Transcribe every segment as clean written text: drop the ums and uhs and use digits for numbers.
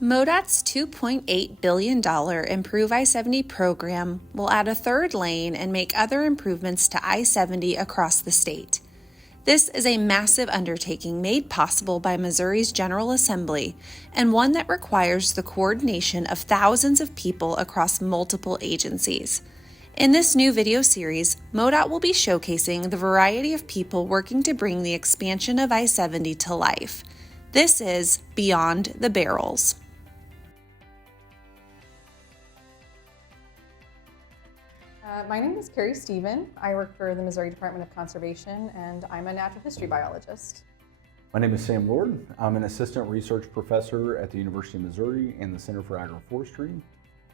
MoDOT's $2.8 billion Improve I-70 program will add a third lane and make other improvements to I-70 across the state. This is a massive undertaking made possible by Missouri's General Assembly and one that requires the coordination of thousands of people across multiple agencies. In this new video series, MoDOT will be showcasing the variety of people working to bring the expansion of I-70 to life. This is Beyond the Barrels. My name is Carrie Stephen. I work for the Missouri Department of Conservation, and I'm a natural history biologist. My name is Sam Lord. I'm an assistant research professor at the University of Missouri and the Center for Agroforestry,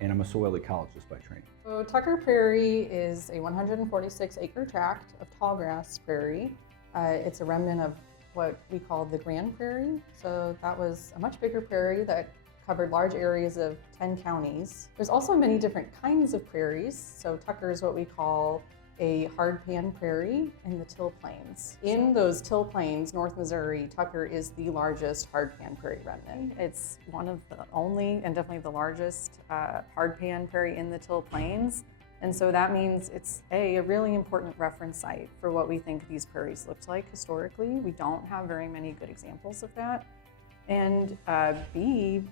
and I'm a soil ecologist by training. So Tucker Prairie is a 146-acre tract of tallgrass prairie. It's a remnant of what we call the Grand Prairie. So that was a much bigger prairie that covered large areas of 10 counties. There's also many different kinds of prairies. So Tucker is what we call a hardpan prairie in the till plains. In those till plains, North Missouri, Tucker is the largest hardpan prairie remnant. It's one of the only and definitely the largest hardpan prairie in the till plains. And so that means it's a really important reference site for what we think these prairies looked like historically. We don't have very many good examples of that. And B,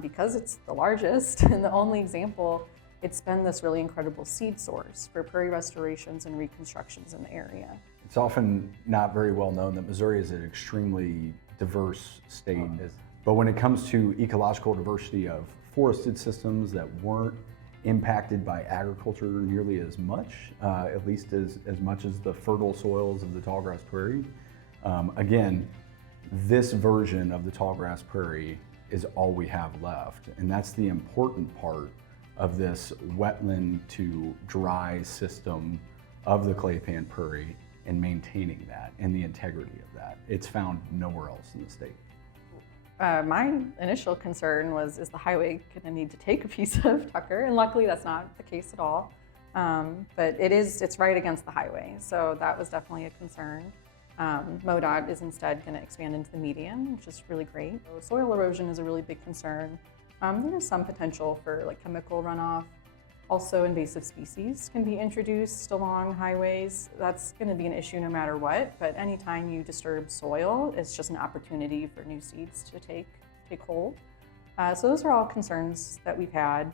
because it's the largest and the only example, it's been this really incredible seed source for prairie restorations and reconstructions in the area. It's often not very well known that Missouri is an extremely diverse state, but when it comes to ecological diversity of forested systems that weren't impacted by agriculture nearly as much, at least as much as the fertile soils of the tallgrass prairie. Again, this version of the tallgrass prairie is all we have left, and that's the important part of this wetland to dry system of the claypan prairie and maintaining that and the integrity of that. It's found nowhere else in the state. My initial concern was, is the highway going to need to take a piece of Tucker? And luckily that's not the case at all. But it's right against the highway, so that was definitely a concern. MoDOT is instead going to expand into the median, which is really great. So soil erosion is a really big concern. There is some potential for chemical runoff. Also, invasive species can be introduced along highways. That's going to be an issue no matter what, but anytime you disturb soil, it's just an opportunity for new seeds to take hold. So those are all concerns that we've had,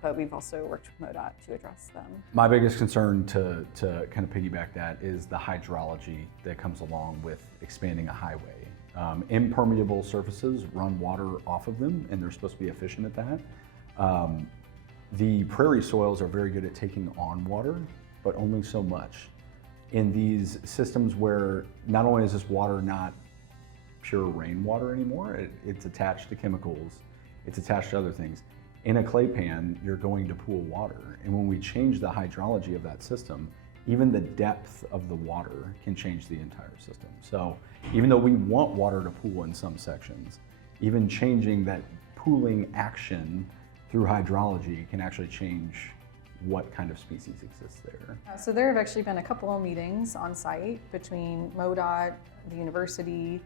but we've also worked with MoDOT to address them. My biggest concern to kind of piggyback that is the hydrology that comes along with expanding a highway. Impermeable surfaces run water off of them, and they're supposed to be efficient at that. The prairie soils are very good at taking on water, but only so much. In these systems where not only is this water not pure rainwater anymore, it's attached to chemicals, it's attached to other things. In a clay pan, you're going to pool water. And when we change the hydrology of that system, even the depth of the water can change the entire system. So even though we want water to pool in some sections, even changing that pooling action through hydrology can actually change what kind of species exists there. So there have actually been a couple of meetings on site between MoDOT, the university,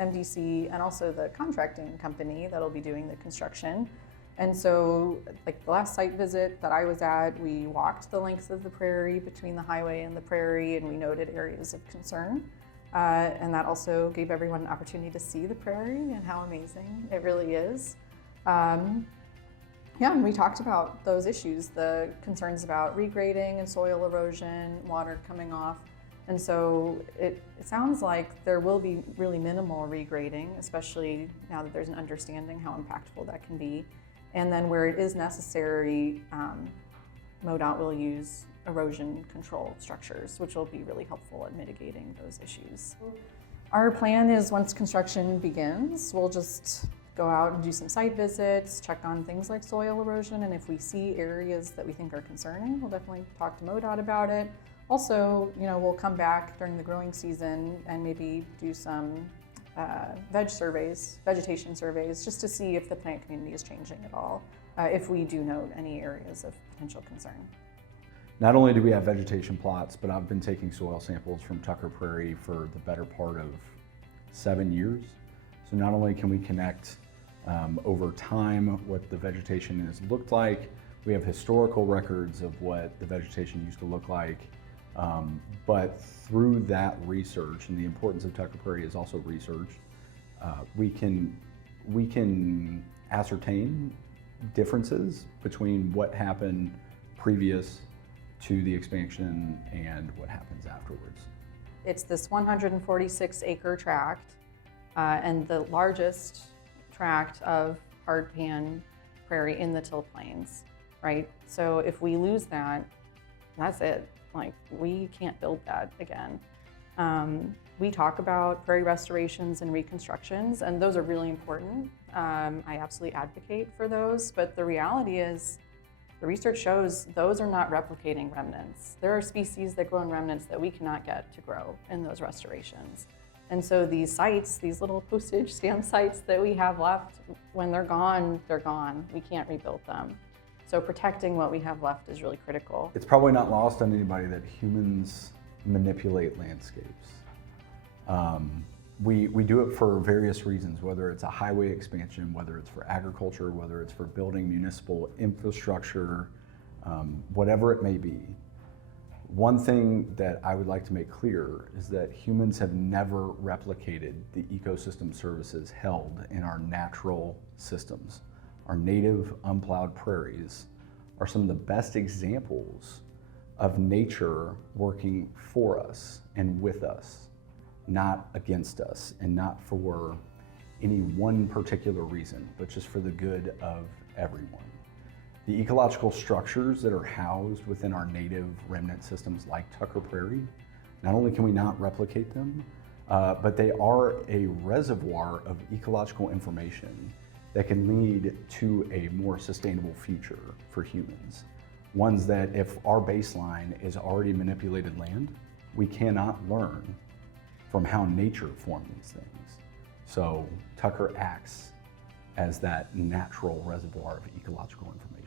MDC, and also the contracting company that'll be doing the construction. And so, the last site visit that I was at, we walked the length of the prairie between the highway and the prairie, and we noted areas of concern. And that also gave everyone an opportunity to see the prairie and how amazing it really is. Yeah, and we talked about those issues, the concerns about regrading and soil erosion, water coming off. And so it sounds like there will be really minimal regrading, especially now that there's an understanding how impactful that can be. And then where it is necessary, MoDOT will use erosion control structures, which will be really helpful at mitigating those issues. Our plan is once construction begins, we'll just go out and do some site visits, check on things like soil erosion, and if we see areas that we think are concerning, we'll definitely talk to MoDOT about it. Also, we'll come back during the growing season and maybe do some vegetation surveys, just to see if the plant community is changing at all, if we do note any areas of potential concern. Not only do we have vegetation plots, but I've been taking soil samples from Tucker Prairie for the better part of 7 years. So not only can we connect over time what the vegetation has looked like. We have historical records of what the vegetation used to look like. But through that research, and the importance of Tucker Prairie is also research, we can ascertain differences between what happened previous to the expansion and what happens afterwards. It's this 146 acre tract and the largest tract of hardpan prairie in the Till Plains, right? So if we lose that, that's it. Like, we can't build that again. We talk about prairie restorations and reconstructions, and those are really important. I absolutely advocate for those, but the reality is, the research shows those are not replicating remnants. There are species that grow in remnants that we cannot get to grow in those restorations. And so these sites, these little postage stamp sites that we have left, when they're gone, they're gone. We can't rebuild them. So protecting what we have left is really critical. It's probably not lost on anybody that humans manipulate landscapes. We do it for various reasons, whether it's a highway expansion, whether it's for agriculture, whether it's for building municipal infrastructure, whatever it may be. One thing that I would like to make clear is that humans have never replicated the ecosystem services held in our natural systems. Our native unplowed prairies are some of the best examples of nature working for us and with us, not against us, and not for any one particular reason, but just for the good of everyone. The ecological structures that are housed within our native remnant systems like Tucker Prairie, not only can we not replicate them, but they are a reservoir of ecological information that can lead to a more sustainable future for humans. Ones that, if our baseline is already manipulated land, we cannot learn from how nature formed these things. So Tucker acts as that natural reservoir of ecological information.